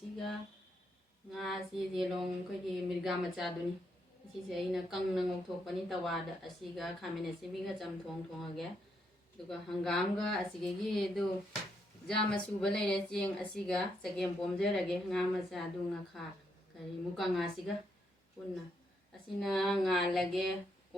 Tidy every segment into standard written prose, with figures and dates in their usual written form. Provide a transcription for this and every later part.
सिगा nga si jelong ko gi mirga macha duni si se ina kang na ngok thok pani tawada asiga khamene simi ga cham thong thong age duga hangam ga asige gi du jama suba leire cheng asiga chagem pomje rage nga macha du nga kha kari muka nga siga punna asina nga lage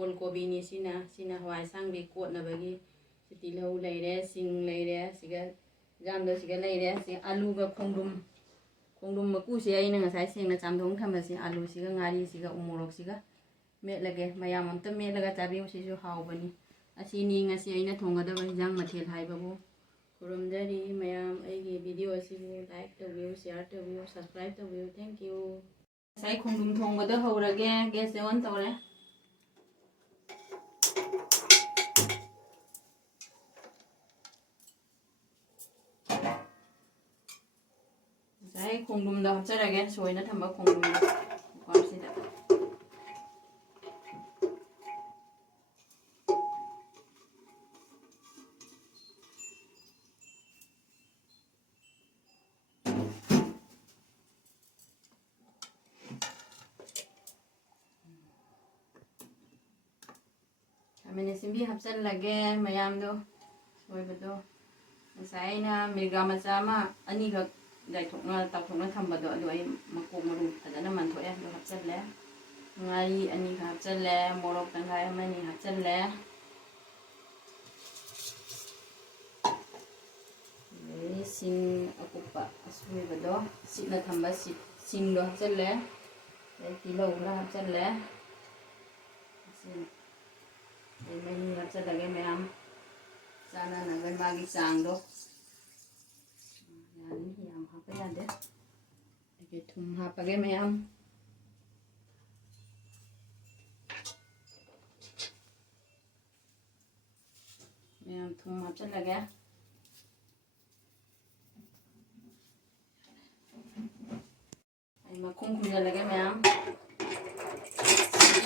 ol kobi ni sina hwai sang bi kot na bagi siti lau leire sing leire siga jam do siga leire si alu ga khongdum maku se aina ngasai sengna chamthong thamasi alu siga ngari siga umorok siga metlage mayam amta metlaga chabi sisu haubani asini ngasi aina thongadaba hinjang mathel haibabu khurumjari mayam aigi video asibu like tawbiu share tawbiu subscribe tawbiu thank you sai khongdum thongbada haurage gas on tawre sai khongdum da hapcharage soina thamba khongdum kwamsida मैंने सिंबी हप्सन लगे ma'am दो सोइबदो साइना मिर्गा मचा मा अनी ग गाइथोकना ताथोकना थंबदो अदो आई मकोक मरु फजना मनथोए दो हप्सनले ngari ani hapsale morok tangai mani hapsale sing akupa asuibado sitna thamba sing do hapsale kilo la hapsale mani hapsalage ma'am चाना नगन बागी चांग दो यानी हम हापे यादे के थुम हापगे मैम थुम हापसलगे मखुम खुंजलगे मैम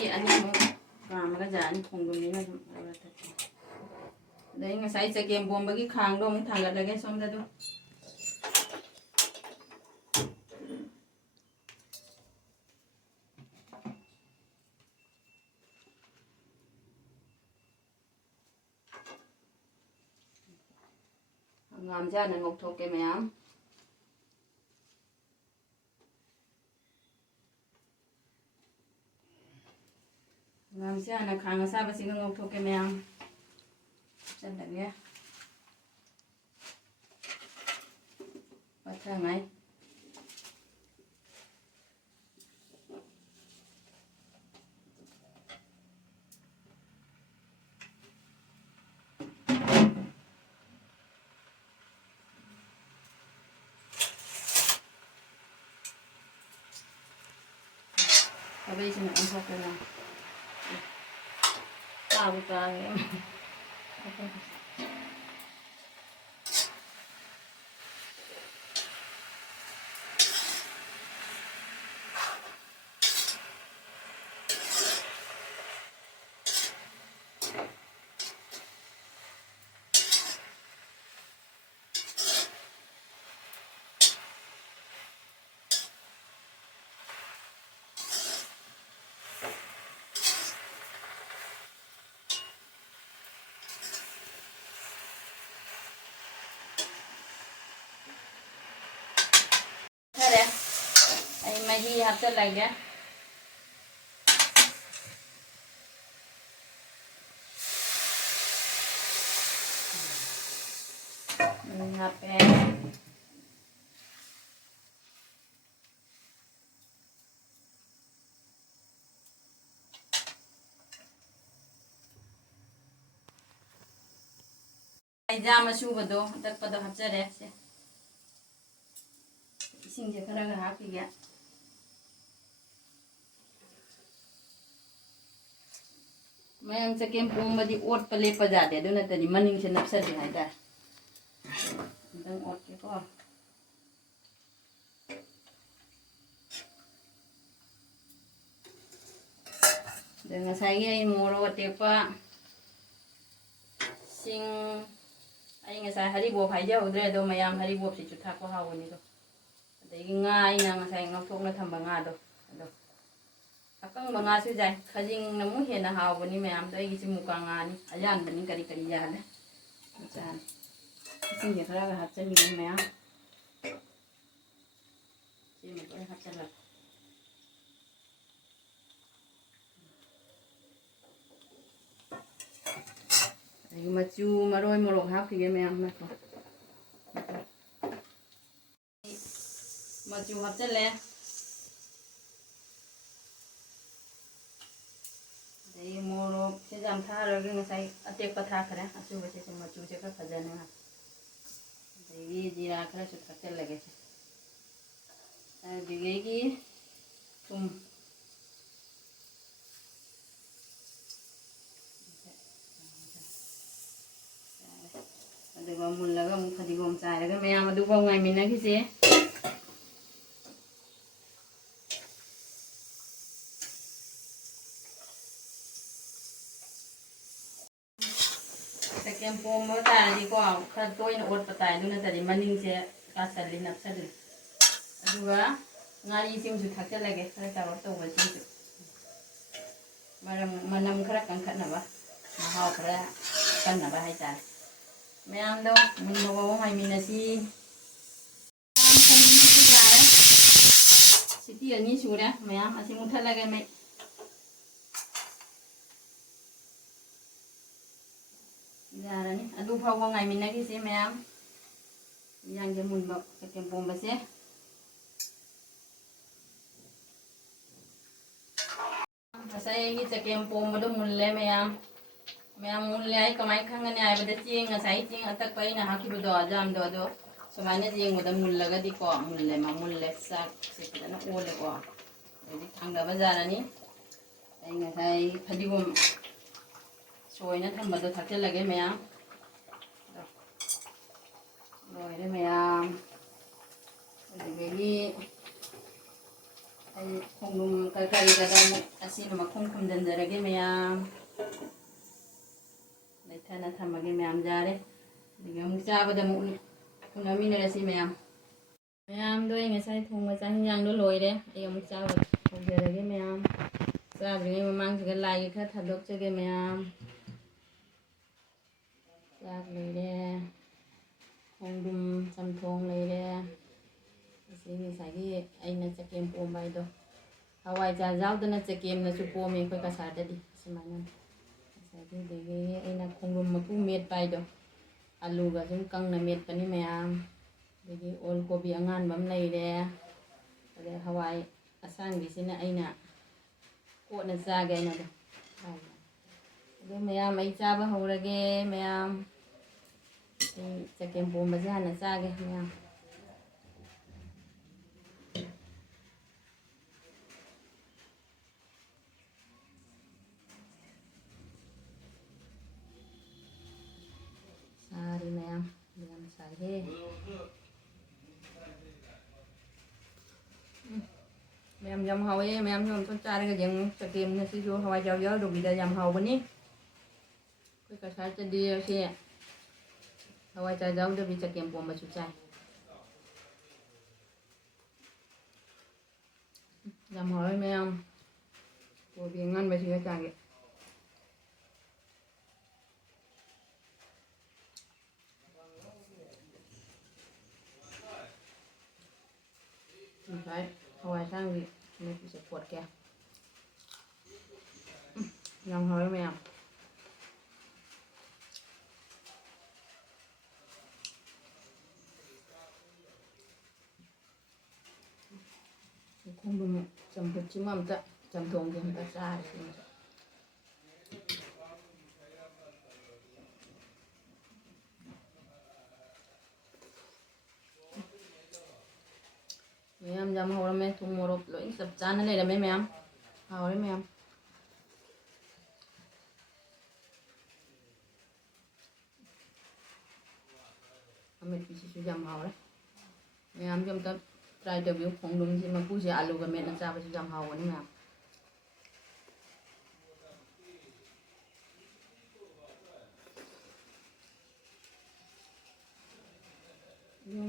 ये अनि मो कामगा जानी खुंगुमनिना दही ngasai chagem bombagi khang do mung thangat lage somda do ngam ja na ngok thoke ma'am ngam ja na khang sa ba sing ngok thoke ma'am chân được nghe bắt ra ngay ở đây cho nó học cái nào tao bị ta em Maggi hapsalage hape jama subado takpado hapsare se isingje kharaga hapiga मैम चकेम पुंग मदी ओट पले पजादे दो नतनी मनिंग से नपसदे हाइदा दंग ओट के को दंग साइगे आई मोरो टेपा सिंग आई ngasai haribo phai ja udre do mayam haribo si chu tha ko hawoni do ꯑꯗꯒꯤ ꯉꯥ ꯑꯩꯅ ꯉꯁꯥꯏ ꯉꯧꯊꯣꯛꯅ ꯊꯝꯕ ꯉꯥꯗꯣ ꯑꯗꯣ ꯑꯀꯪꯕ ꯉꯥꯁꯨ ꯌꯥꯏ ꯈꯖꯤꯡꯅ ꯑꯃꯨꯛ ꯍꯦꯟꯅ ꯍꯥꯎꯕꯅꯤ ꯃꯌꯥꯝꯗꯣ ꯑꯩꯒꯤꯁꯤ ꯃꯨꯀꯥ ꯉꯥꯅꯤ ꯑꯌꯥꯟꯕꯅꯤ ꯀꯔꯤ ꯀꯔꯤ ꯌꯥꯜꯂꯦ ꯃꯆꯥꯅꯤ ꯏꯁꯤꯡꯁꯦ ꯈꯔꯒ ꯍꯥꯞꯆꯟꯒꯦ ꯃꯌꯥꯝ ꯁꯤꯃ ꯂꯣꯏ ꯍꯥꯞꯆꯜꯂꯒ ꯑꯗꯒꯤ ꯃꯆꯨ ꯃꯔꯣꯏ ꯃꯣꯔꯣꯛ ꯍꯥꯞꯈꯤꯒꯦ ꯃꯌꯥꯝ ꯃꯆꯨ ꯍꯥꯞꯆꯜꯂꯦ ꯑꯗꯒꯤ ꯃꯣꯔꯣꯛꯁꯦ ꯌꯥꯝ ꯊꯥꯔꯒ ꯉꯁꯥꯏ ꯑꯇꯦꯛꯄ ꯊꯥꯈ꯭ꯔꯦ ꯑꯆꯨꯕꯁꯦ ꯁꯨꯝ ꯃꯆꯨꯁꯦ ꯈꯔ ꯐꯖꯅꯉꯥꯏ ꯑꯗꯒꯤ ꯖꯤꯔꯥ ꯈꯔꯁꯨ ꯊꯥꯛꯆꯜꯂꯒꯦ ꯑꯗꯨꯗꯒꯤ ꯊꯨꯝ ꯑꯗꯨꯒ ꯃꯨꯜꯂꯒ ꯑꯃꯨꯛ ꯐꯗꯤꯒꯣꯝ ꯆꯥꯏꯔꯒ ꯃꯌꯥꯝ ꯑꯗꯨꯐꯥꯎ ꯉꯥꯏꯃꯤꯟꯅꯈꯤꯁꯦ ꯆꯒꯦꯝ ꯄꯣꯝꯕ ꯇꯥꯔꯗꯤꯀꯣ ꯈꯔ ꯇꯣꯏꯅ ꯑꯣꯠꯄ ꯇꯥꯏ ꯑꯗꯨ ꯅꯠꯇ꯭ꯔꯗꯤ ꯃꯅꯤꯡꯁꯦ ꯀꯥꯁꯜꯂꯤ ꯅꯞꯁꯜꯂꯤ ꯑꯗꯨꯒ ꯉꯥꯔꯤꯁꯤꯡꯁꯨ ꯊꯥꯛꯆꯜꯂꯒꯦ ꯈꯔ ꯆꯥꯎꯔꯞ ꯇꯧꯕꯁꯤꯡꯁꯨ ꯃꯅꯝ ꯈꯔ ꯀꯟꯈꯠꯅꯕ ꯃꯍꯥꯎ ꯈꯔ ꯀꯟꯅꯕ ꯍꯥꯏꯇꯥꯔꯦ ꯃꯌꯥꯝꯗꯣ ꯃꯨꯟꯕꯐꯥꯎ ꯉꯥꯏꯃꯤꯟꯅꯁꯤ ꯁꯤꯇꯤ 2 ꯁꯨꯔꯦ ꯃꯌꯥꯝ ꯑꯁꯤ ꯃꯨꯊꯠꯂꯒꯦ ꯃꯩ ꯌꯥꯔꯅꯤ ꯑꯗꯨ ꯐꯥꯎꯕ ꯉꯥꯏꯃꯤꯟꯅꯈꯤꯁꯤ ꯃꯌꯥꯝ ꯏꯟꯖꯥꯡꯁꯦ ꯃꯨꯟꯕ ꯆꯒꯦꯝ ꯄꯣꯝꯕꯁꯦ ꯉꯁꯥꯏ ꯑꯩꯒꯤ ꯆꯒꯦꯝ ꯄꯣꯝꯕꯗꯣ ꯃꯨꯜꯂꯦ ꯃꯌꯥꯝ ꯃꯨꯜꯂꯦ ꯑꯩ ꯀꯃꯥꯏꯅ ꯈꯪꯒꯅꯤ ꯍꯥꯏꯕꯗ ꯆꯦꯡ ꯉꯁꯥꯏ ꯆꯦꯡ ꯑꯇꯛꯄ ꯑꯩꯅ ꯍꯥꯞꯈꯤꯕꯗꯣ ꯑꯖꯥꯝꯗꯣ ꯑꯗꯣ ꯁꯨꯃꯥꯏꯅ ꯌꯦꯡꯕꯗ ꯃꯨꯜꯂꯒꯗꯤꯀꯣ ꯃꯨꯜꯂꯦ ꯆꯥꯛꯁꯦ ꯐꯖꯅ ꯑꯣꯜꯂꯦꯀꯣ ꯑꯗꯩꯗꯤ ꯊꯥꯡꯗꯕ ꯌꯥꯔꯅꯤ ꯑꯩ ꯉꯁꯥꯏ ꯐꯗꯤꯒꯣꯝ ꯁꯣꯏꯅ ꯊꯝꯕꯗꯣ ꯊꯥꯛꯆꯤꯜꯂꯒꯦ ꯃꯌꯥꯝ ꯂꯣꯏꯔꯦ ꯃꯌꯥꯝ ꯑꯗꯨꯗꯒꯤ ꯑꯩ ꯈꯣꯡꯗ꯭ꯔꯨꯝ ꯀꯔꯤꯒꯗ ꯑꯁꯤꯅ ꯃꯈꯨꯝ ꯈꯨꯝꯖꯤꯟꯖꯔꯒꯦ ꯃꯌꯥꯝ ꯂꯩꯊꯅ ꯊꯝꯃꯒꯦ ꯃꯌꯥꯝ ꯌꯥꯔꯦ ꯑꯗꯒꯤ ꯑꯃꯨꯛ ꯆꯥꯕꯗ ꯑꯃꯨꯛ ꯎꯅꯃꯤꯟꯅꯔꯁꯤ ꯃꯌꯥꯝꯗꯣ ꯑꯩ ꯉꯁꯥꯏ ꯊꯣꯡꯕ ꯆꯥꯛ ꯏꯟꯖꯥꯡꯗꯣ ꯂꯣꯏꯔꯦ ꯑꯩ ꯑꯃꯨꯛ ꯆꯥꯕ ꯍꯧꯖꯔꯒꯦ ꯃꯌꯥꯝ ꯆꯥꯗ꯭ꯔꯤꯉꯩ ꯃꯃꯥꯡꯁꯤꯗ ꯂꯥꯏꯒꯤ ꯈꯔ ꯊꯥꯗꯣꯛꯆꯒꯦ ꯃꯌꯥꯝ ꯆꯥꯛ ꯂꯩꯔꯦ ꯈꯣꯡꯗ꯭ꯔꯨꯝ ꯆꯝꯊꯣꯡ ꯂꯩꯔꯦ ꯑꯁꯤ ꯉꯁꯥꯏꯒꯤ ꯑꯩꯅ ꯆꯒꯦꯝ ꯄꯣꯝꯕ ꯍꯥꯏꯗꯣ ꯍꯋꯥꯏꯖꯥꯔ ꯌꯥꯎꯗꯅ ꯆꯒꯦꯝꯅꯁꯨ ꯄꯣꯝꯃꯦ ꯑꯩꯈꯣꯏ ꯀꯁꯥꯔꯗꯗꯤ ꯁꯨꯃꯥꯏꯅ ꯑꯗꯨꯗꯒꯤ ꯑꯩꯅ ꯈꯣꯡꯗ꯭ꯔꯨꯝ ꯃꯀꯨ ꯃꯦꯠꯄ ꯍꯥꯏꯗꯣ ꯑꯂꯨꯒ ꯁꯨꯝ ꯀꯪꯅ ꯃꯦꯠꯄꯅꯤ ꯃꯌꯥꯝ ꯑꯗꯒꯤ ꯑꯣꯜ ꯀꯣꯕꯤ ꯑꯉꯥꯟꯕ ꯑꯃ ꯂꯩꯔꯦ ꯑꯗꯩ ꯍꯋꯥꯏ ꯑꯁꯥꯡꯕꯤꯁꯤꯅ ꯑꯩꯅ ꯀꯣꯠꯅ ꯆꯥꯒꯦ ꯍꯥꯏꯅ ꯑꯗꯨ ꯃꯌꯥꯝ ꯑꯩ ꯆꯥꯕ ꯍꯧꯔꯒꯦ ꯃꯌꯥꯝ ꯑꯩ ꯆꯒꯦꯝ ꯄꯣꯝꯕꯁꯦ ꯍꯥꯟꯅ ꯆꯥꯒꯦ ꯃꯌꯥꯝ ꯁꯥꯔꯤ ꯃꯌꯥꯝ ꯁꯥꯏꯍꯦ ꯃꯌꯥꯝ ꯌꯥꯝ ꯍꯥꯎꯋꯦ ꯃꯌꯥꯝꯁꯨ ꯑꯝꯇ ꯆꯥꯔꯒ ꯌꯦꯡꯉꯨ ꯆꯒꯦꯝ ꯉꯁꯤꯁꯨ ꯍꯋꯥꯏꯖꯥꯔ ꯌꯥꯎꯗꯕꯤꯗ ꯌꯥꯝ ꯍꯥꯎꯕꯅꯤ ꯑꯩꯈꯣই ꯀꯁꯥꯔꯗꯗꯤ ꯑꯁꯤ ꯍꯋꯥꯏꯖꯥꯔ ꯌꯥꯎꯗꯕꯤ ꯆꯒꯦꯝ ꯄꯣꯝꯕꯁꯨ ꯆꯥꯏ ꯌꯥꯝ ꯍꯥꯎꯋꯦ ꯃꯌꯥꯝ ꯀꯣꯕꯤ ꯑꯉꯥꯟꯕꯁꯤꯒ ꯆꯥꯒꯦ ꯉꯁꯥꯏ ꯍꯋꯥꯏ ꯑꯁꯥꯡꯕꯤ ꯃꯦꯠꯄꯁꯦ ꯀꯣꯠꯀꯦ ꯌꯥꯝ ꯍꯥꯎꯋꯦ ꯃꯌꯥꯝ ꯈꯣꯡꯗ꯭ꯔꯨꯝ ꯆꯝꯐꯨꯠꯁꯤꯃ ꯑꯝꯇ ꯆꯝꯊꯣꯡꯁꯦ ꯑꯝꯇ ꯆꯥꯔꯁꯤ ꯃꯌꯥꯝ ꯌꯥꯝ ꯍꯧꯔꯝꯃꯦ ꯊꯨꯝ ꯃꯣꯔꯣꯛ ꯂꯣꯏ ꯆꯞ ꯆꯥꯅ ꯂꯩꯔꯝꯃꯦ ꯃꯌꯥꯝ ꯍꯥꯎꯔꯦ ꯃꯌꯥꯝ ꯑꯃꯦꯠꯄꯤꯁꯤꯁꯨ ꯌꯥꯝ ꯍꯥꯎꯔꯦ ꯃꯌꯥꯝꯁꯨ ꯑꯝꯇ ꯇ꯭ꯔꯥꯏ ꯇꯧꯕꯤꯌꯨ ꯈꯣꯡꯗ꯭ꯔꯨꯝꯁꯤ ꯃꯀꯨꯁꯦ ꯑꯂꯨꯒ ꯃꯦꯠꯂ ꯆꯥꯕꯁꯨ ꯌꯥꯝ ꯍꯥꯎꯕꯅꯤ ꯃꯌꯥꯝ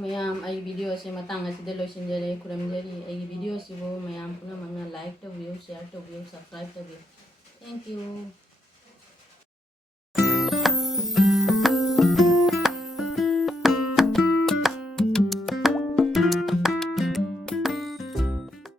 ꯃꯌꯥꯝ ꯑꯩ ꯑꯩ ꯚꯤꯗꯤꯑꯣꯁꯦ ꯃꯇꯥꯡ ꯑꯁꯤꯗ ꯂꯣꯏꯁꯤꯟꯖꯔꯦ ꯈꯨꯔꯨꯝꯖꯔꯤ ꯑꯩꯒꯤ ꯚꯤꯗꯤꯑꯣꯁꯤꯕꯨ ꯃꯌꯥꯝ ꯄꯨꯝꯅꯃꯛꯅ ꯂꯥꯏꯛ ꯇꯧꯕꯤꯌꯨ ꯁꯤꯌꯥꯔ ꯇꯧꯕꯤꯌꯨ ꯁꯕꯁꯀ꯭ꯔꯥꯏꯕ ꯇꯧꯕꯤꯌꯨ ꯊꯦꯡꯛ ꯌꯨ